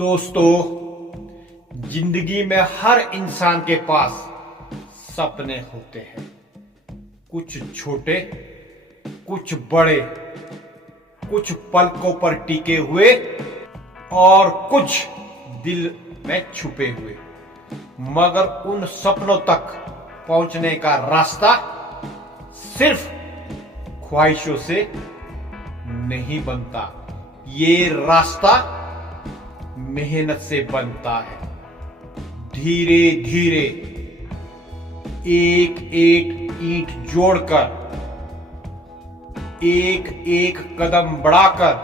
दोस्तों, जिंदगी में हर इंसान के पास सपने होते हैं। कुछ छोटे, कुछ बड़े, कुछ पलकों पर टिके हुए और कुछ दिल में छुपे हुए। मगर उन सपनों तक पहुंचने का रास्ता सिर्फ ख्वाहिशों से नहीं बनता। ये रास्ता मेहनत से बनता है। धीरे धीरे एक एक ईंट जोड़कर, एक एक कदम बढ़ाकर,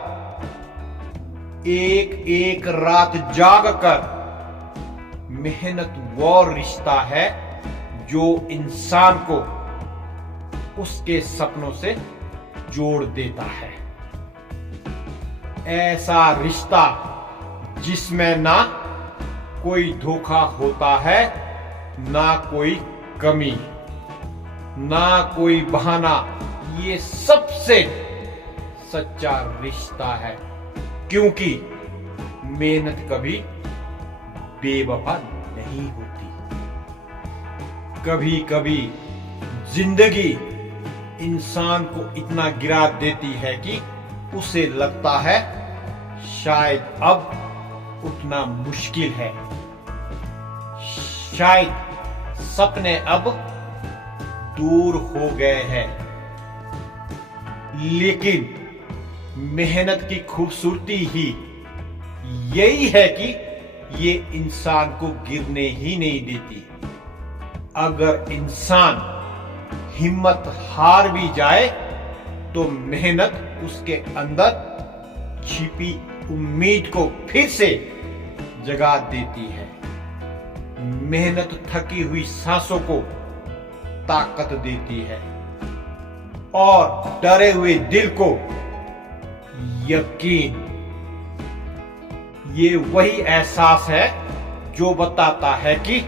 एक एक रात जागकर, मेहनत वो रिश्ता है जो इंसान को उसके सपनों से जोड़ देता है। ऐसा रिश्ता जिसमें ना कोई धोखा होता है, ना कोई कमी, ना कोई बहाना। ये सबसे सच्चा रिश्ता है, क्योंकि मेहनत कभी बेवफा नहीं होती। कभी कभी जिंदगी इंसान को इतना गिरा देती है कि उसे लगता है शायद अब उठना मुश्किल है, शायद सपने अब दूर हो गए हैं। लेकिन मेहनत की खूबसूरती ही यही है कि ये इंसान को गिरने ही नहीं देती। अगर इंसान हिम्मत हार भी जाए तो मेहनत उसके अंदर छिपी उम्मीद को फिर से जगा देती है। मेहनत थकी हुई सांसों को ताकत देती है और डरे हुए दिल को यकीन। ये वही एहसास है जो बताता है कि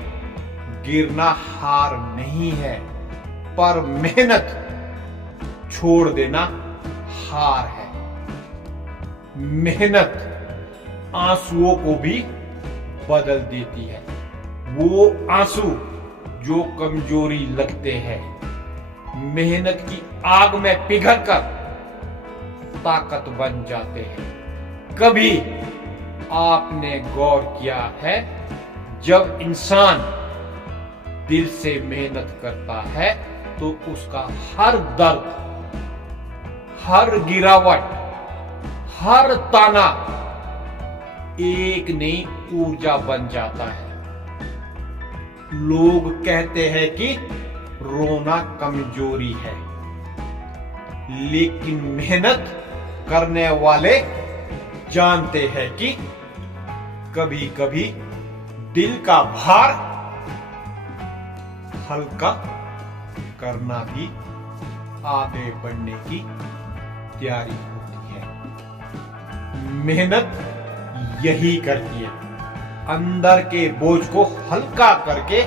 गिरना हार नहीं है, पर मेहनत छोड़ देना हार है। मेहनत आंसुओं को भी बदल देती है। वो आंसू जो कमजोरी लगते हैं, मेहनत की आग में पिघलकर ताकत बन जाते हैं। कभी आपने गौर किया है, जब इंसान दिल से मेहनत करता है तो उसका हर दर्द, हर गिरावट, हर ताना एक नई ऊर्जा बन जाता है। लोग कहते हैं कि रोना कमजोरी है, लेकिन मेहनत करने वाले जानते हैं कि कभी कभी दिल का भार हल्का करना भी आगे बढ़ने की तैयारी होती है। मेहनत यही करती है, अंदर के बोझ को हल्का करके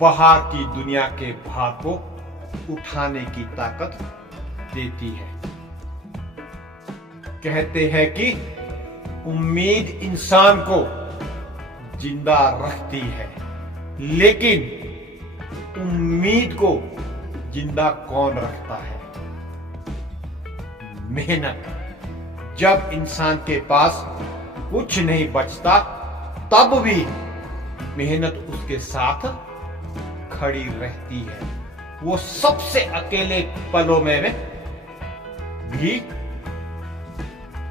बाहर की दुनिया के भार को उठाने की ताकत देती है। कहते हैं कि उम्मीद इंसान को जिंदा रखती है, लेकिन उम्मीद को जिंदा कौन रखता है? मेहनत। जब इंसान के पास कुछ नहीं बचता, तब भी मेहनत उसके साथ खड़ी रहती है। वो सबसे अकेले पलों में भी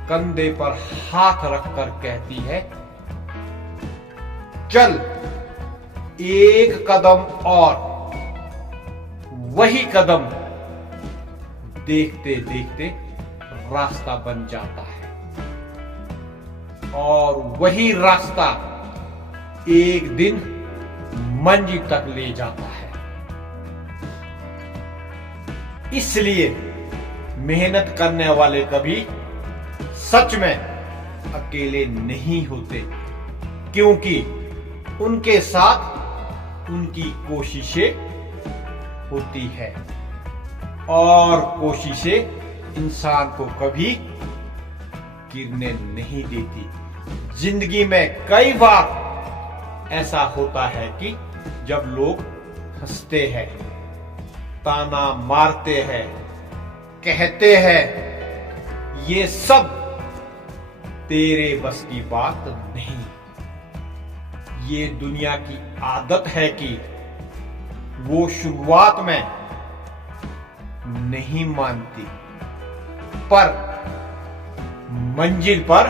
कंधे पर हाथ रखकर कहती है, चल एक कदम और। वही कदम देखते देखते रास्ता बन जाता है, और वही रास्ता एक दिन मंजिल तक ले जाता है। इसलिए मेहनत करने वाले कभी सच में अकेले नहीं होते, क्योंकि उनके साथ उनकी कोशिशें होती है, और कोशिशें इंसान को कभी गिरने नहीं देती। जिंदगी में कई बार ऐसा होता है कि जब लोग हंसते हैं, ताना मारते हैं, कहते हैं ये सब तेरे बस की बात नहीं। ये दुनिया की आदत है कि वो शुरुआत में नहीं मानती, पर मंजिल पर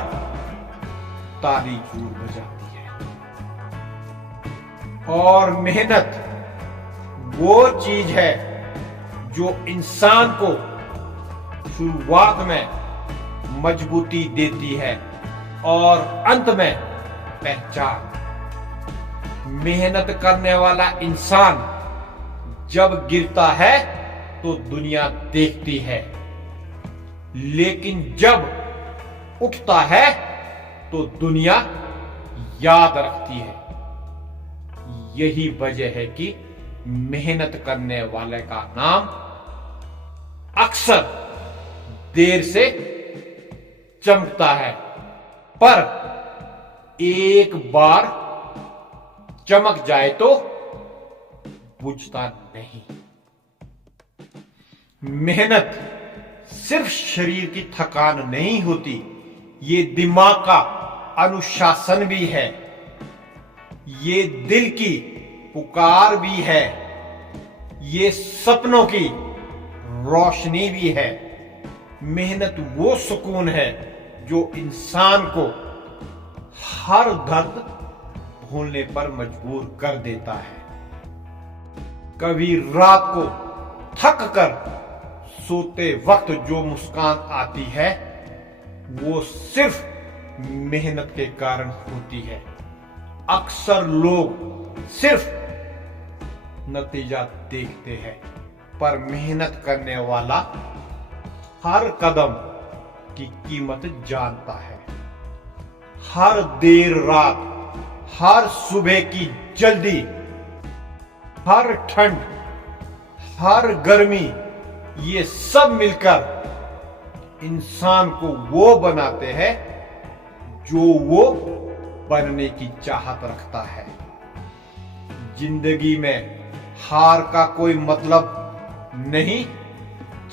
ताली जरूर बजाती है। और मेहनत वो चीज है जो इंसान को शुरुआत में मजबूती देती है और अंत में पहचान। मेहनत करने वाला इंसान जब गिरता है तो दुनिया देखती है, लेकिन जब उठता है तो दुनिया याद रखती है। यही वजह है कि मेहनत करने वाले का नाम अक्सर देर से चमकता है, पर एक बार चमक जाए तो बुझता नहीं। मेहनत सिर्फ शरीर की थकान नहीं होती, ये दिमाग का अनुशासन भी है, ये दिल की पुकार भी है, ये सपनों की रोशनी भी है। मेहनत वो सुकून है जो इंसान को हर दर्द भूलने पर मजबूर कर देता है। कभी रात को थक कर सोते वक्त जो मुस्कान आती है वो सिर्फ मेहनत के कारण होती है। अक्सर लोग सिर्फ नतीजा देखते हैं, पर मेहनत करने वाला हर कदम की कीमत जानता है। हर देर रात, हर सुबह की जल्दी, हर ठंड, हर गर्मी, ये सब मिलकर इंसान को वो बनाते हैं जो वो बनने की चाहत रखता है। जिंदगी में हार का कोई मतलब नहीं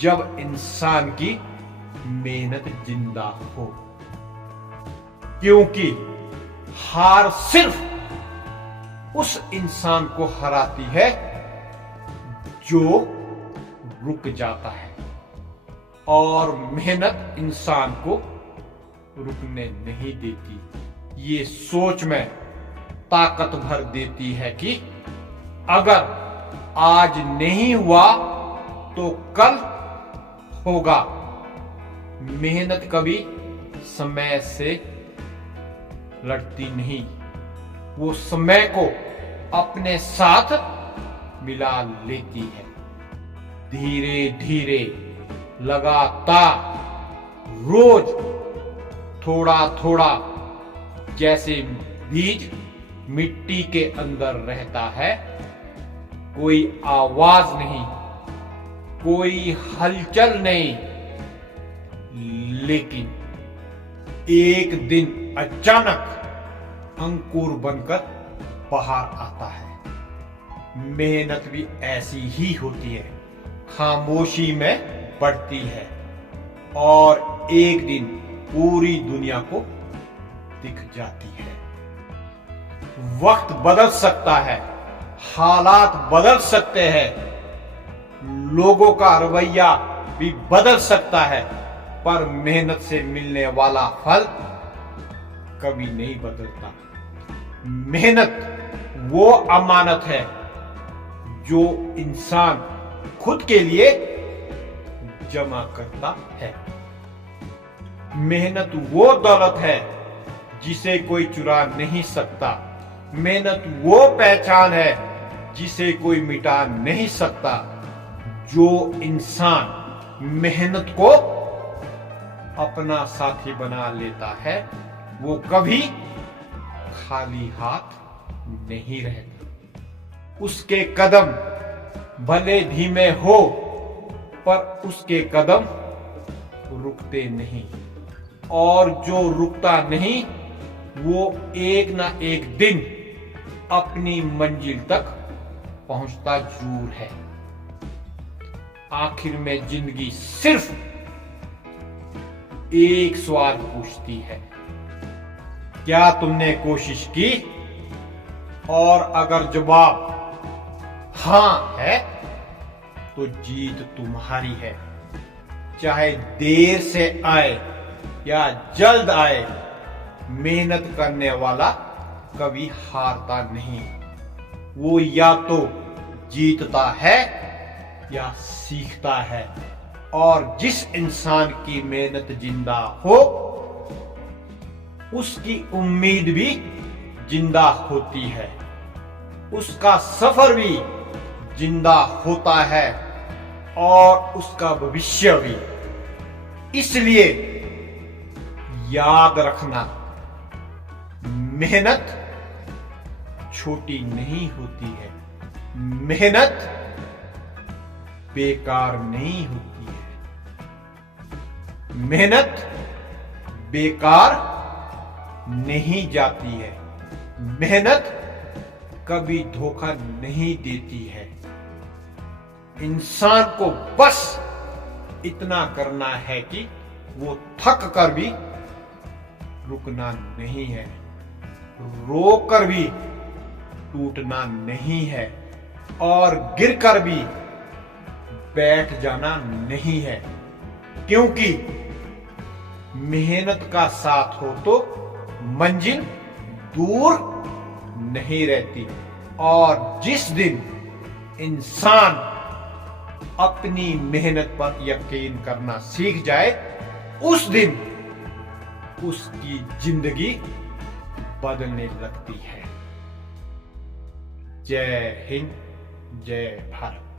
जब इंसान की मेहनत जिंदा हो, क्योंकि हार सिर्फ उस इंसान को हराती है जो रुक जाता है, और मेहनत इंसान को रुकने नहीं देती। ये सोच में ताकत भर देती है कि अगर आज नहीं हुआ तो कल होगा। मेहनत कभी समय से लड़ती नहीं, वो समय को अपने साथ मिला लेती है। धीरे धीरे, लगातार, रोज थोड़ा थोड़ा, जैसे बीज मिट्टी के अंदर रहता है, कोई आवाज नहीं, कोई हलचल नहीं, लेकिन एक दिन अचानक अंकुर बनकर बाहर आता है। मेहनत भी ऐसी ही होती है, खामोशी में बढ़ती है और एक दिन पूरी दुनिया को दिख जाती है। वक्त बदल सकता है, हालात बदल सकते हैं, लोगों का रवैया भी बदल सकता है, पर मेहनत से मिलने वाला फल कभी नहीं बदलता। मेहनत वो अमानत है जो इंसान खुद के लिए जमा करता है। मेहनत वो दौलत है जिसे कोई चुरा नहीं सकता। मेहनत वो पहचान है जिसे कोई मिटा नहीं सकता। जो इंसान मेहनत को अपना साथी बना लेता है वो कभी खाली हाथ नहीं रहता। उसके कदम भले धीमे हो, पर उसके कदम रुकते नहीं, और जो रुकता नहीं वो एक ना एक दिन अपनी मंजिल तक पहुंचता जरूर है। आखिर में जिंदगी सिर्फ एक सवाल पूछती है, क्या तुमने कोशिश की? और अगर जवाब हां है तो जीत तुम्हारी है। चाहे देर से आए या जल्द आए, मेहनत करने वाला कभी हारता नहीं। वो या तो जीतता है या सीखता है। और जिस इंसान की मेहनत जिंदा हो, उसकी उम्मीद भी जिंदा होती है, उसका सफर भी जिंदा होता है और उसका भविष्य भी। इसलिए याद रखना, मेहनत छोटी नहीं होती है, मेहनत बेकार नहीं होती है, मेहनत बेकार नहीं जाती है, मेहनत कभी धोखा नहीं देती है। इंसान को बस इतना करना है कि वो थक कर भी रुकना नहीं है, रो कर भी टूटना नहीं है, और गिरकर भी बैठ जाना नहीं है। क्योंकि मेहनत का साथ हो तो मंजिल दूर नहीं रहती। और जिस दिन इंसान अपनी मेहनत पर यकीन करना सीख जाए, उस दिन उसकी जिंदगी बदलने लगती है। जय हिंद, जय भारत।